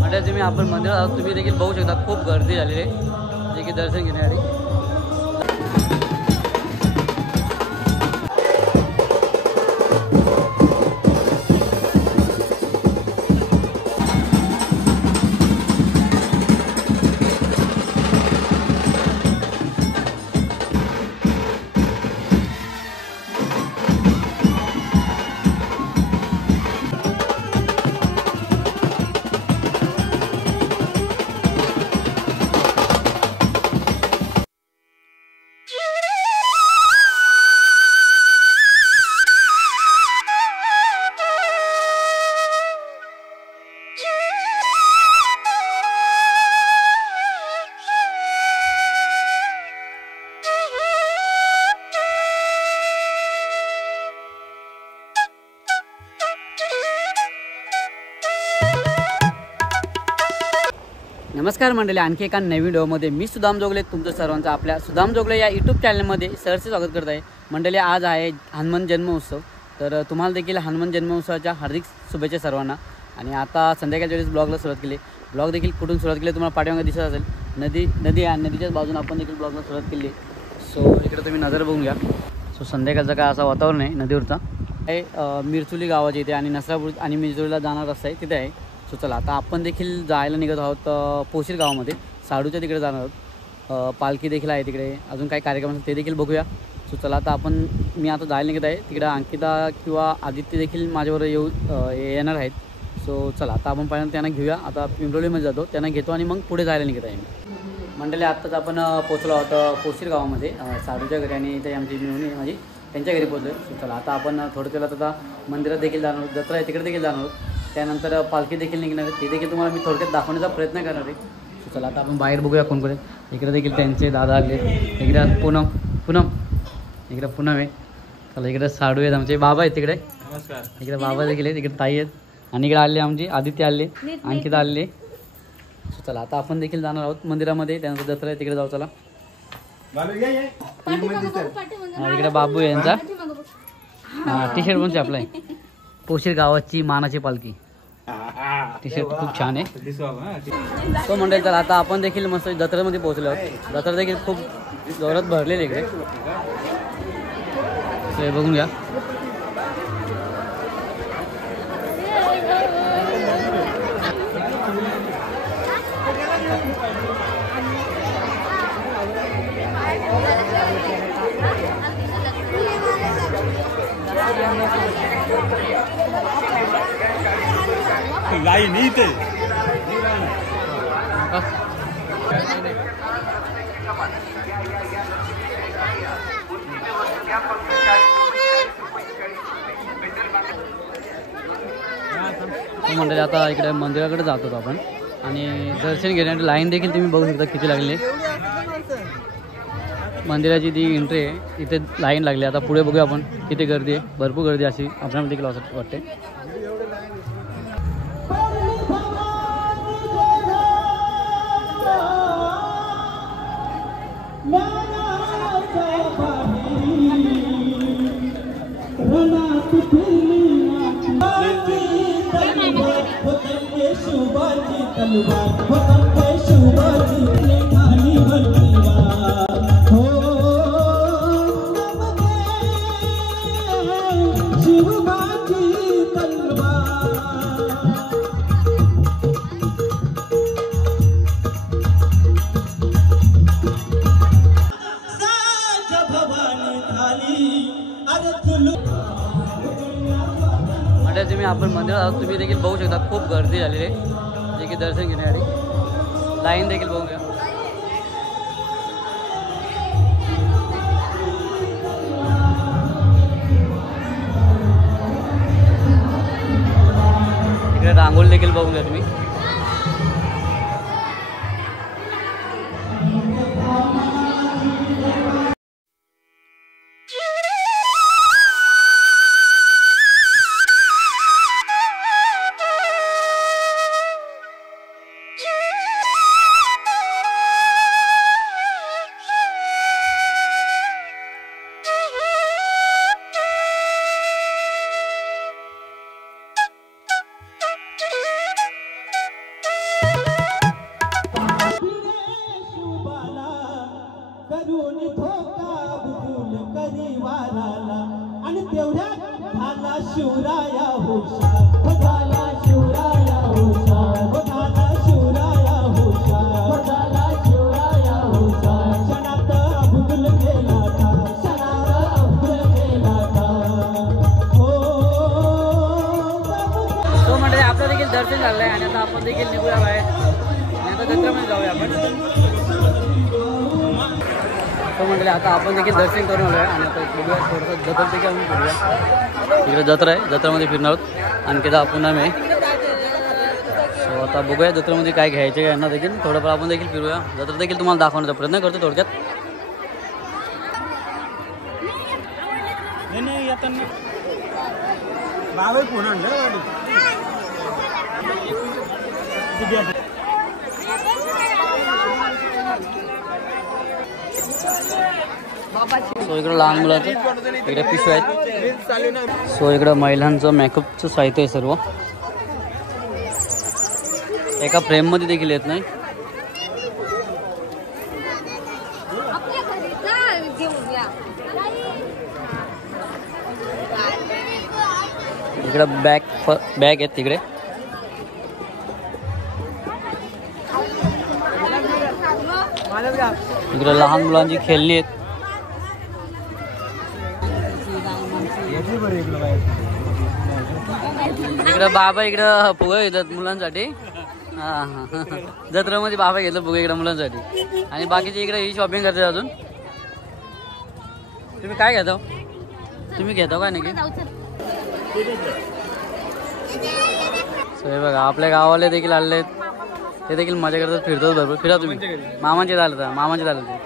म्हणजे तुम्ही आपण मंदिरात आहोत, तुम्ही देखील बघू शकता खूप गर्दी झालेली आहे जे की दर्शन घेण्यासाठी. नमस्कार मंडळी, आणखी एका नवीन व्हिडिओमध्ये मी सुदाम जोगले तुमचं सर्वांचं आपल्या सुदाम जोगले या यूट्यूब चॅनलमध्ये सहर्ष स्वागत करत आहे. मंडळी, आज आहे हनुमान जन्मोत्सव, तर तुम्हाला देखील हनुमान जन्मोत्सवाच्या हार्दिक शुभेच्छा सर्वांना. आणि आता संध्याकाळच्या वेळेस ब्लॉगला सुरुवात केली. ब्लॉग देखील कुठून सुरुवात केली तुम्हाला पाठीमागे दिसत असेल. नदी आहे, नदीच्याच बाजूने आपण देखील ब्लॉगला सुरुवात केली. सो इकडे तुम्ही नजर बघून घ्या. सो संध्याकाळचं काय असा वातावरण आहे नदीवरचा. आहे मिरचुली गावाची इथे आणि नसरापूर आणि मिरचुलीला जाणार रस्ता आहे तिथे आहे. सो चला आता आपण देखील जायला निघत आहोत पोशीर गावामध्ये, साडूच्या तिकडे जाणार आहोत. पालखी देखील आहे तिकडे, अजून काही कार्यक्रम असेल ते देखील बघूया. सो चला आता मी आता जायला निघत आहे तिकडे. अंकिता किंवा आदित्य देखील माझ्यावर येणार आहेत. सो चला आता आपण पहिल्यांदा त्यांना घेऊया. आता पिंपरोलीमध्ये जातो, त्यांना घेतो आणि मग पुढे जायला निघत आहे. मंडळी, आत्ताच आपण पोचलो आहोत पोशीर गावामध्ये साडूच्या घरी, आणि इथे आमची मिळून माझी त्यांच्या घरी पोचलो. सो चला आता आपण थोडं वेळात आता मंदिरात देखील जाणार आहोत, जत्रा आहे तिकडे देखील जाणार आहोत. त्यानंतर पालखी देखील निघणार आहे, ते देखील तुम्हाला मी थोडक्यात दाखवण्याचा प्रयत्न करणार आहे. सो चला आता आपण बाहेर बघूया कोण कोण. इकडे देखील त्यांचे दादा आले, इकडे पूनम इकडे पूनम आहे. चला इकडे साडू आहेत, आमचे बाबा आहेत तिकडे. नमस्कार. इकडे बाबा देखील आहेत, इकडे ताई आहेत, आणि इकडे आले आमची आदित्य आले, अंकिता आले. सो चला आता आपण देखील जाणार आहोत मंदिरामध्ये, त्यानंतर जत्रा आहे तिकडे जाऊ. चला इकडे बाबू आहे यांचा टी शर्ट पण आपला आहे. पोशीर गावाची मानाची पालखी टी शर्ट खूप छान आहे. तो मंडळी, तर आता आपण देखील मस्त जत्रेमध्ये पोहोचलो आहोत. जत्रा देखील खूप जोरात भरलेली इकडे, ते बघून घ्या. लाईन इथे मंडळी, आता इकडे मंदिराकडे जातो आपण, आणि दर्शन घेण्यासाठी लाईन देखील तुम्ही बघू शकता किती लागली. मंदिराची जी एंट्री आहे इथे लाईन लागली. आता पुढे बघूया आपण किती गर्दी आहे, भरपूर गर्दी अशी आपल्याला देखील वाटते. तुम्ही आपण मंदिरात आहोत, तुम्ही देखील बघू शकता खूप गर्दी झालेली आहे जे की दर्शन घेण्यासाठी. लाईन देखील बघू घ्या. इकडे रांगोळी देखील बघून घ्या तुम्ही. करी वाराला आणि तेवढ्यात झाला शिवराया हुशार झाला शिवराया हुशार झाला शिवराया हुशार झाला शिवराया हुशार क्षणात अब्दुल केला का क्षणात अब्दुल केला का हो तो म्हणजे आपलं देखील दर्शन झालंय आणि आता आपण देखील निघूया बाहेर आणि आता जत्रामध्ये जाऊया आपण. तो म्हटलं आता आपण देखील दर्शन करून आलो आहे आणि आता बघूया थोडंसं जत्रा देखील आम्ही करूया. इकडे जत्रा आहे, जत्रामध्ये फिरणार आहोत आणि त्याचा आपण आम्ही सो आता बघूया जत्रेमध्ये काय घ्यायचं आहे यांना देखील थोडंफार आपण देखील फिरूया. जत्रा देखील तुम्हाला दाखवण्याचा प्रयत्न करतो थोडक्यात. सो इकडं लहान मुलांचं इकडे पिशव्या आहेत. सो इकडं महिलांचं मेकअपचं साहित्य आहे सर्व. एका फ्रेममध्ये देखील येत नाही. इकडं बॅग आहेत तिकडे. इकडे लहान मुलांची खेळणी आहेत. इकडं बाबा इकडं फुगं घेतात मुलांसाठी. हां जत्रेमध्ये बाबा घेतलं फुगं इकडं मुलांसाठी आणि बाकीचे इकडे ही शॉपिंग करतात. अजून तुम्ही काय घेता? तुम्ही घेता काय नाही? हे बघा आपल्या गावाला देखील आलेले आहेत, ते देखील मजा करतात, फिरतात भरपूर. फिरा तुम्ही. मामांचे झालं तर मामांचे झालं ते.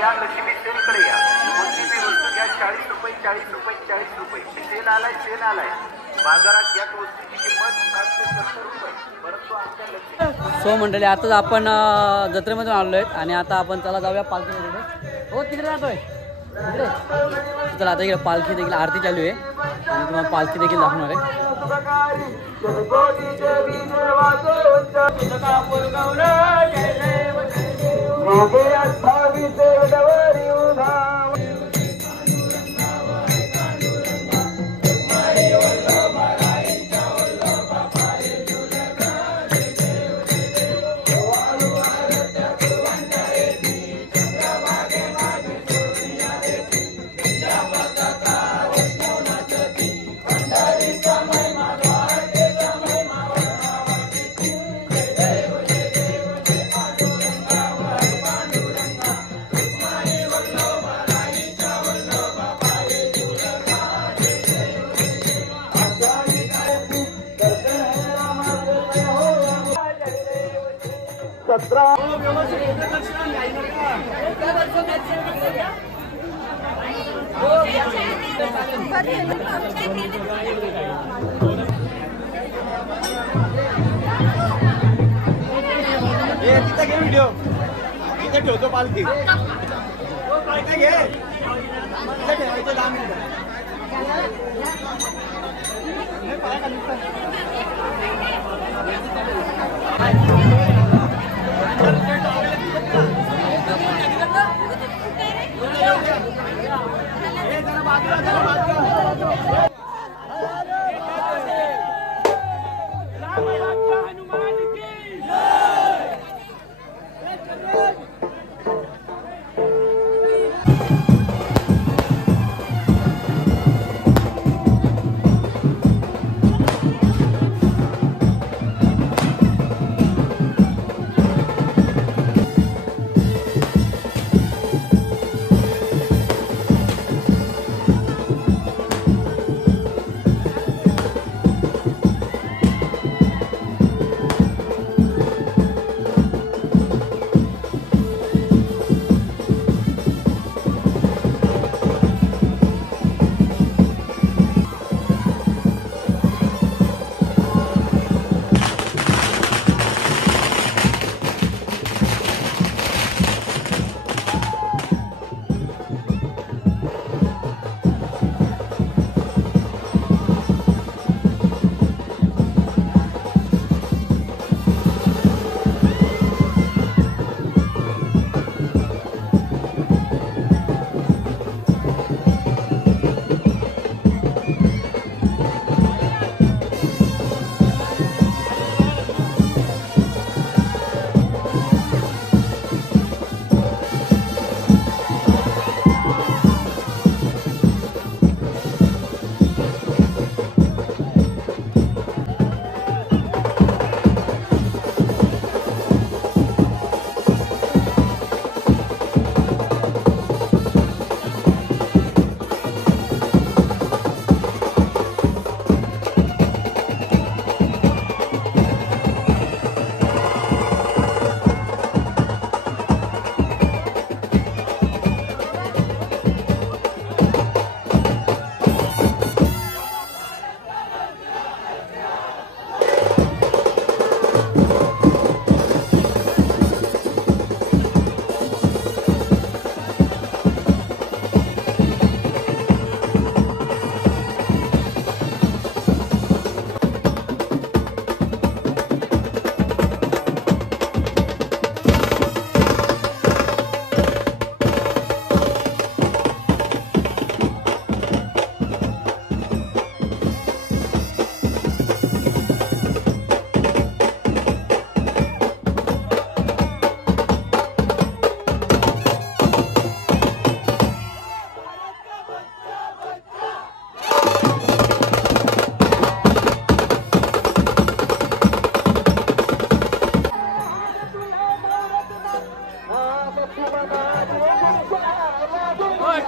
या लक्ष्मी सेलकडे या. कोणती बी वस्तू घ्या 40 रुपये 40 रुपये 40 रुपये. सेल आलाय बाजारात याच वस्तूची किंमत 60 ते 70 रुपये. परंतु आमच्या लक्ष्मी सो मंडळी आताच आपण जत्रेमधून आलो आहेत आणि आता आपण चला जाऊया पालखीमध्ये. हो तिकडे जातोय तिकडे. चला आता इकडे पालखी देखील आरती चालू आहे आणि तुम्हाला पालखी देखील दाखवणार आहे. तिथे घे व्हिडिओ. इथे ठेवतो पालखी. इथे घे. इथे ठेवायचं 10 मिनिटं.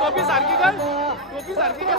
टोपी सारखी कर, टोपी सारखी कर.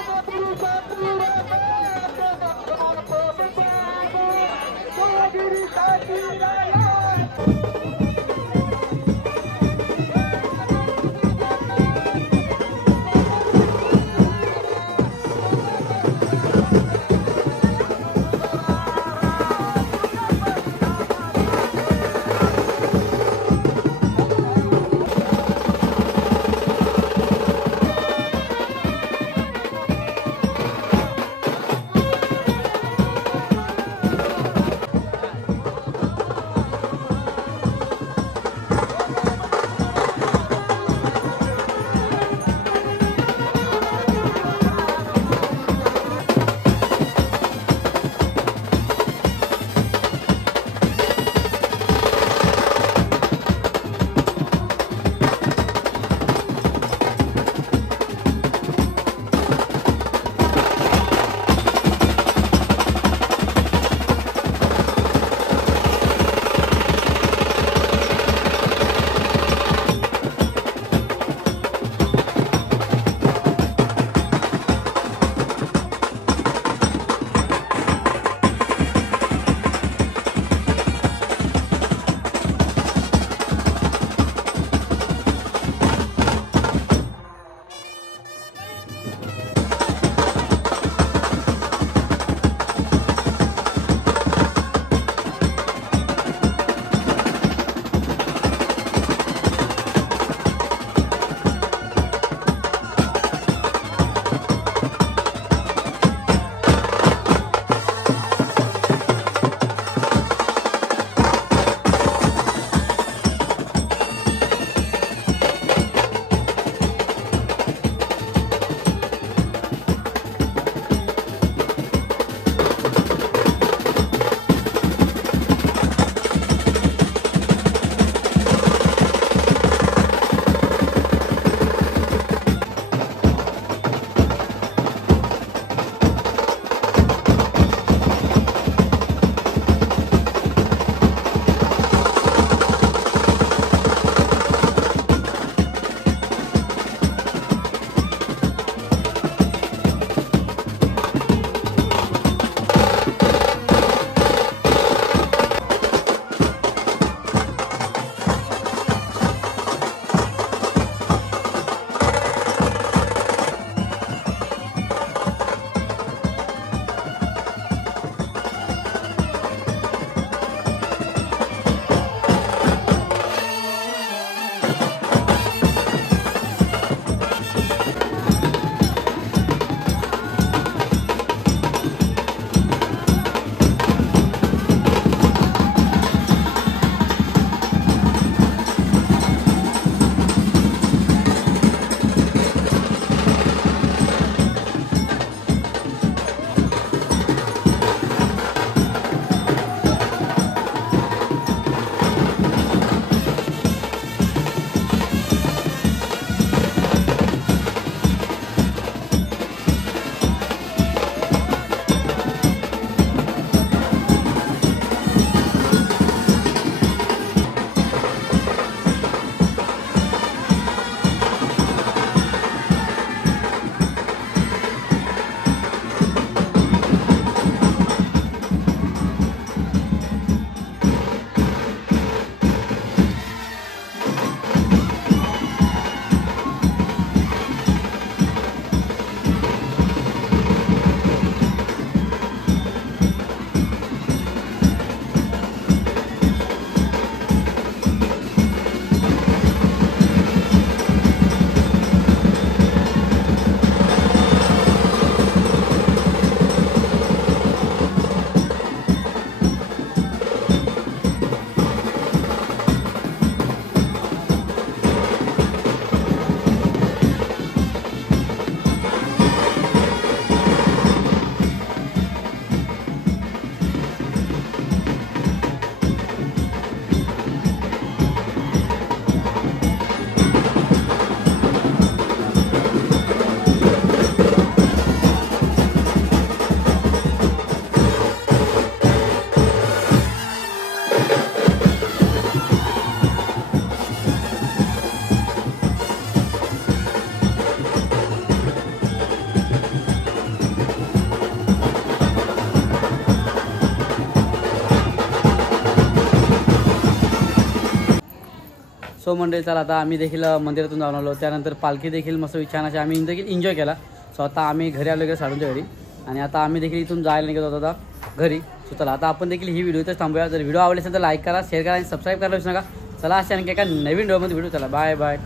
सो मंडळी चला आता आम्ही देखील मंदिरातून जाऊन आलो. त्यानंतर पालखी देखील मस्त छान अशी आम्ही देखील एन्जॉय केला. सो आता आम्ही घरी आलो गेलो साडूंच्या घरी आणि आता आम्ही देखील इथून जायला निघत होतो आता घरी. सो चला आता आपण देखील ही व्हिडिओ इथंच थांबूया. जर व्हिडिओ आवडले असेल तर लाईक करा, शेअर करा आणि सबस्क्राईब करायला विसरू नका. चला अशा आणखी एका नवीन व्हिडिओमध्ये भेटू. चला बाय बाय.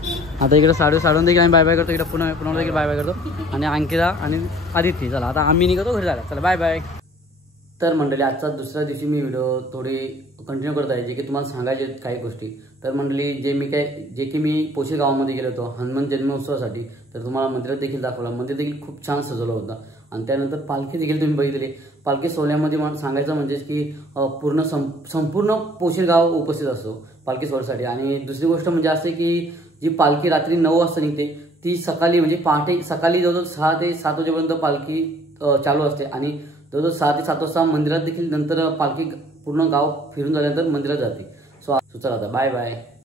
आता इकडे साडून देखील आम्ही बाय बाय करतो. इकडे पुन्हा देखील बाय बाय करतो आणि अंकिता आणि आदिती. चला आता आम्ही निघतो घरी जायला. चला बाय बाय. तर मंडळी आजचा दुसऱ्या दिवशी मी व्हिडिओ थोडी कंटिन्यू करत आहे जे की तुम्हाला सांगायचे काही गोष्टी. तर मंडळी जे की मी पोशी गावामध्ये गेलो होतो हनुमान जन्मोत्सवासाठी. तर तुम्हाला मंदिरात देखील दाखवलं. मंदिर देखील खूप छान सजवलं होतं आणि त्यानंतर पालखी देखील तुम्ही बघितली. पालखी सोहळ्यामध्ये मला सांगायचं म्हणजे की संपूर्ण पोशी गाव उपस्थित असतो पालखी सोहळ्यासाठी. आणि दुसरी गोष्ट म्हणजे असे की जी पालखी रात्री 9 वाजता निघते ती सकाळी म्हणजे पहाटे सकाळी जवळजवळ 6 ते 7 वाजेपर्यंत पालखी चालू असते आणि जवळजवळ 6 ते 7 वाजता मंदिरात देखील नंतर पालखी पूर्ण गाव फिरून झाल्यानंतर मंदिरात जाते. सो चला आता बाय बाय.